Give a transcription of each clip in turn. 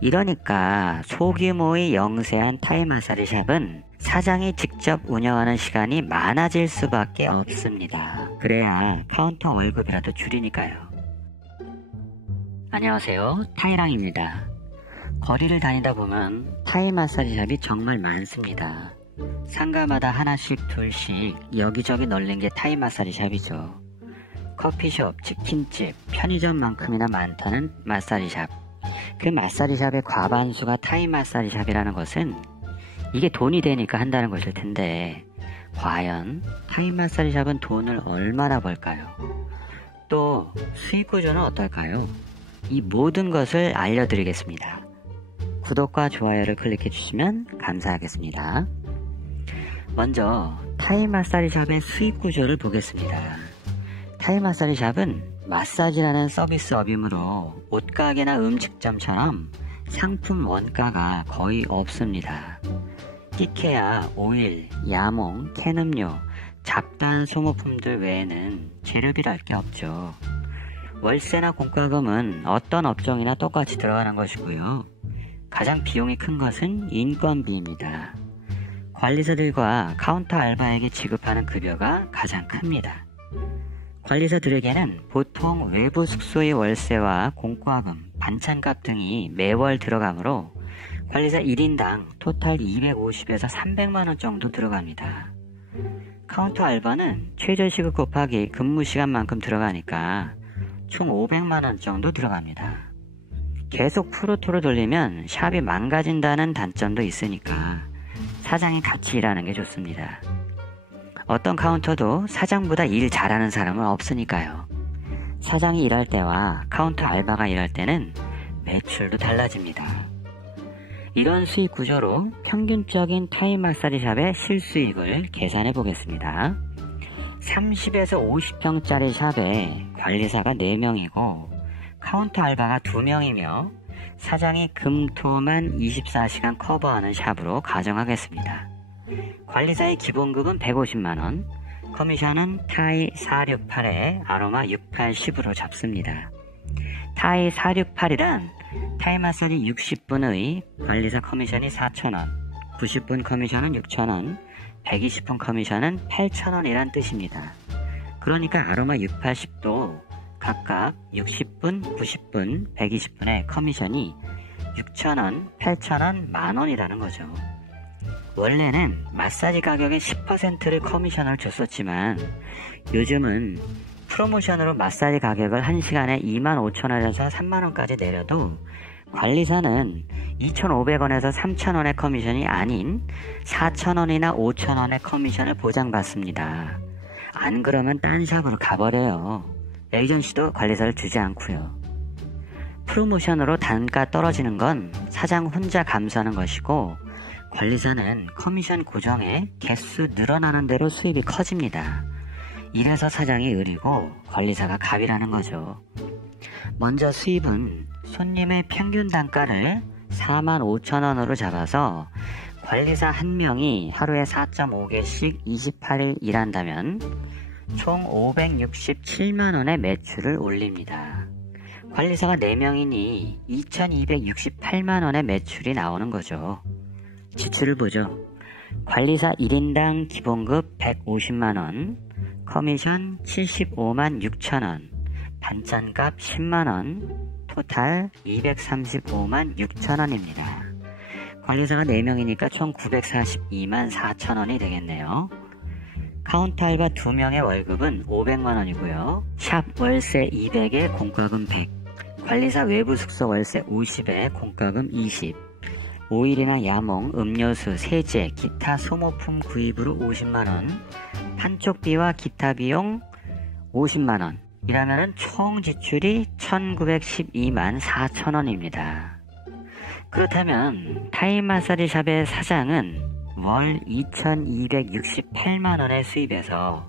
이러니까 소규모의 영세한 타이 마사지 샵은 사장이 직접 운영하는 시간이 많아질 수밖에 없습니다. 그래야 카운터 월급이라도 줄이니까요. 안녕하세요, 타이랑입니다. 거리를 다니다 보면 타이 마사지 샵이 정말 많습니다. 상가마다 하나씩 둘씩 여기저기 널린 게 타이 마사지 샵이죠. 커피숍, 치킨집, 편의점만큼이나 많다는 마사지 샵. 그 마사지 샵의 과반수가 타이 마사지 샵이라는 것은 이게 돈이 되니까 한다는 것일 텐데, 과연 타이 마사지 샵은 돈을 얼마나 벌까요? 또 수익 구조는 어떨까요? 이 모든 것을 알려드리겠습니다. 구독과 좋아요를 클릭해 주시면 감사하겠습니다. 먼저 타이 마사지 샵의 수익 구조를 보겠습니다. 타이 마사지 샵은 마사지라는 서비스업이므로 옷가게나 음식점처럼 상품 원가가 거의 없습니다. 티케야, 오일, 야몽, 캔음료, 잡다한 소모품들 외에는 재료비랄 게 없죠. 월세나 공과금은 어떤 업종이나 똑같이 들어가는 것이고요. 가장 비용이 큰 것은 인건비입니다. 관리사들과 카운터 알바에게 지급하는 급여가 가장 큽니다. 관리사들에게는 보통 외부 숙소의 월세와 공과금, 반찬값 등이 매월 들어가므로 관리사 1인당 토탈 250에서 300만원 정도 들어갑니다. 카운터 알바는 최저시급 곱하기 근무시간만큼 들어가니까 총 500만원 정도 들어갑니다. 계속 프루토로 돌리면 샵이 망가진다는 단점도 있으니까 사장이 같이 일하는 게 좋습니다. 어떤 카운터도 사장보다 일 잘하는 사람은 없으니까요. 사장이 일할 때와 카운터 알바가 일할 때는 매출도 달라집니다. 이런 수익 구조로 평균적인 타이 마사지 샵의 실수익을 계산해 보겠습니다. 30에서 50평짜리 샵에 관리사가 4명이고 카운터 알바가 2명이며 사장이 금토만 24시간 커버하는 샵으로 가정하겠습니다. 관리사의 기본급은 150만원, 커미션은 타이 468에 아로마 680으로 잡습니다. 타이 468이란 타이 마사지 60분의 관리사 커미션이 4,000원, 90분 커미션은 6,000원, 120분 커미션은 8,000원이란 뜻입니다. 그러니까 아로마 680도 각각 60분, 90분, 120분의 커미션이 6,000원, 8,000원, 만원이라는 거죠. 원래는 마사지 가격의 10%를 커미션을 줬었지만 요즘은 프로모션으로 마사지 가격을 1시간에 25,000원에서 3만원까지 내려도 관리사는 2,500원에서 3,000원의 커미션이 아닌 4,000원이나 5,000원의 커미션을 보장받습니다. 안 그러면 딴 샵으로 가버려요. 에이전시도 관리사를 주지 않고요. 프로모션으로 단가 떨어지는 건 사장 혼자 감수하는 것이고 관리사는 커미션 고정에 개수 늘어나는 대로 수입이 커집니다. 이래서 사장이 을이고 관리사가 갑이라는 거죠. 먼저 수입은 손님의 평균 단가를 45,000원으로 잡아서 관리사 1명이 하루에 4.5개씩 28일 일한다면 총 567만원의 매출을 올립니다. 관리사가 4명이니 2268만원의 매출이 나오는 거죠. 지출을 보죠. 관리사 1인당 기본급 150만원, 커미션 75만 6천원, 반찬값 10만원, 토탈 235만 6천원입니다. 관리사가 4명이니까 총 942만 4천원이 되겠네요. 카운터 알바 2명의 월급은 500만원이고요. 샵 월세 200에 공과금 100, 관리사 외부 숙소 월세 50에 공과금 20, 오일이나 야몽, 음료수, 세제, 기타 소모품 구입으로 50만원, 판촉비와 기타 비용 50만원, 이라면은 총 지출이 1912만 4천원입니다. 그렇다면 타이 마사지 샵의 사장은 월 2268만원의 수입에서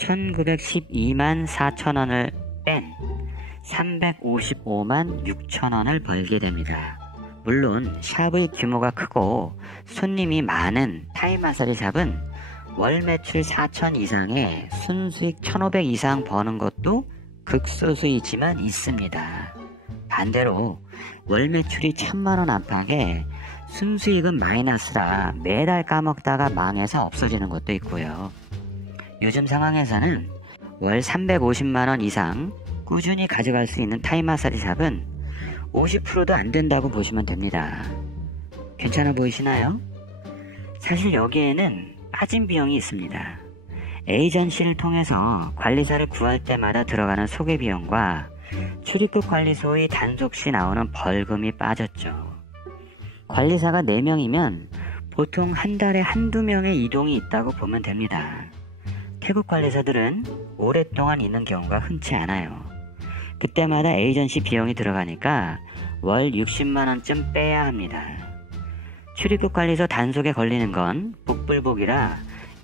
1912만 4천원을 뺀 355만 6천원을 벌게 됩니다. 물론 샵의 규모가 크고 손님이 많은 타이 마사지 샵은 월 매출 4천 이상에 순수익 1,500 이상 버는 것도 극소수이지만 있습니다. 반대로 월 매출이 1000만원 안팎에 순수익은 마이너스라 매달 까먹다가 망해서 없어지는 것도 있고요. 요즘 상황에서는 월 350만원 이상 꾸준히 가져갈 수 있는 타이 마사지 샵은 50%도 안 된다고 보시면 됩니다. 괜찮아 보이시나요? 사실 여기에는 빠진 비용이 있습니다. 에이전시를 통해서 관리사를 구할 때마다 들어가는 소개 비용과 출입국 관리소의 단속 시 나오는 벌금이 빠졌죠. 관리사가 4명이면 보통 한 달에 한두 명의 이동이 있다고 보면 됩니다. 태국 관리사들은 오랫동안 있는 경우가 흔치 않아요. 그때마다 에이전시 비용이 들어가니까 월 60만원쯤 빼야 합니다. 출입국 관리소 단속에 걸리는 건 복불복이라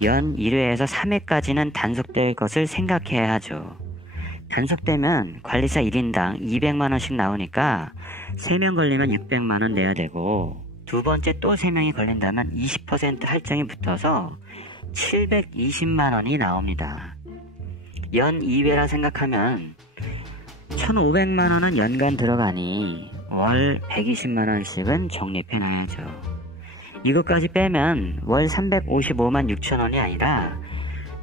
연 1회에서 3회까지는 단속될 것을 생각해야 하죠. 단속되면 관리사 1인당 200만원씩 나오니까 3명 걸리면 600만원 내야 되고, 두 번째 또 3명이 걸린다면 20% 할증이 붙어서 720만원이 나옵니다. 연 2회라 생각하면 1500만원은 연간 들어가니 월 120만원씩은 적립해놔야죠. 이것까지 빼면 월 355만 6천원이 아니라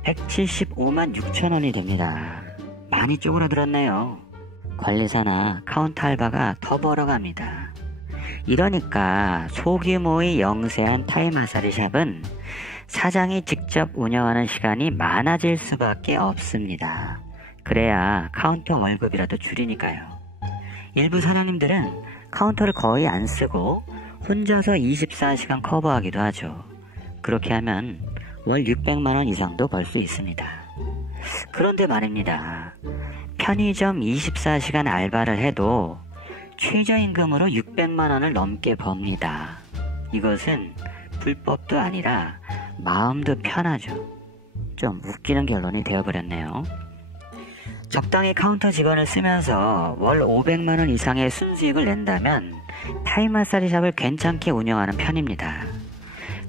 175만 6천원이 됩니다. 많이 쪼그라들었네요. 관리사나 카운터 알바가 더 벌어갑니다. 이러니까 소규모의 영세한 타이 마사지 샵은 사장이 직접 운영하는 시간이 많아질 수밖에 없습니다. 그래야 카운터 월급이라도 줄이니까요. 일부 사장님들은 카운터를 거의 안 쓰고 혼자서 24시간 커버하기도 하죠. 그렇게 하면 월 600만원 이상도 벌 수 있습니다. 그런데 말입니다. 편의점 24시간 알바를 해도 최저임금으로 600만원을 넘게 법니다. 이것은 불법도 아니라 마음도 편하죠. 좀 웃기는 결론이 되어버렸네요. 적당히 카운터 직원을 쓰면서 월 500만원 이상의 순수익을 낸다면 타이 마사지 샵을 괜찮게 운영하는 편입니다.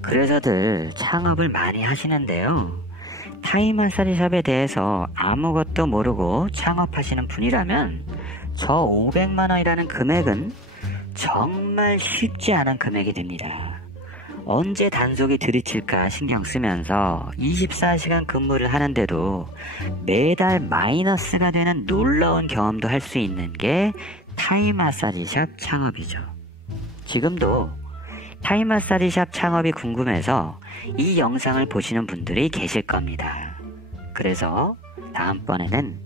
그래서들 창업을 많이 하시는데요. 타이 마사지 샵에 대해서 아무것도 모르고 창업하시는 분이라면 저 500만원이라는 금액은 정말 쉽지 않은 금액이 됩니다. 언제 단속이 들이칠까 신경 쓰면서 24시간 근무를 하는데도 매달 마이너스가 되는 놀라운 경험도 할 수 있는 게 타이 마사지 샵 창업이죠. 지금도 타이 마사지 샵 창업이 궁금해서 이 영상을 보시는 분들이 계실 겁니다. 그래서 다음번에는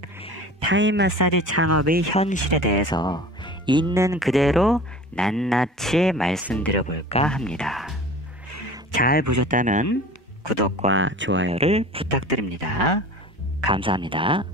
타이 마사지 창업의 현실에 대해서 있는 그대로 낱낱이 말씀드려 볼까 합니다. 잘 보셨다면 구독과 좋아요를 부탁드립니다. 감사합니다.